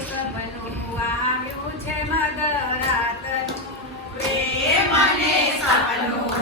સપનું આવ્યું છે મદરાતનું રે મને સપનું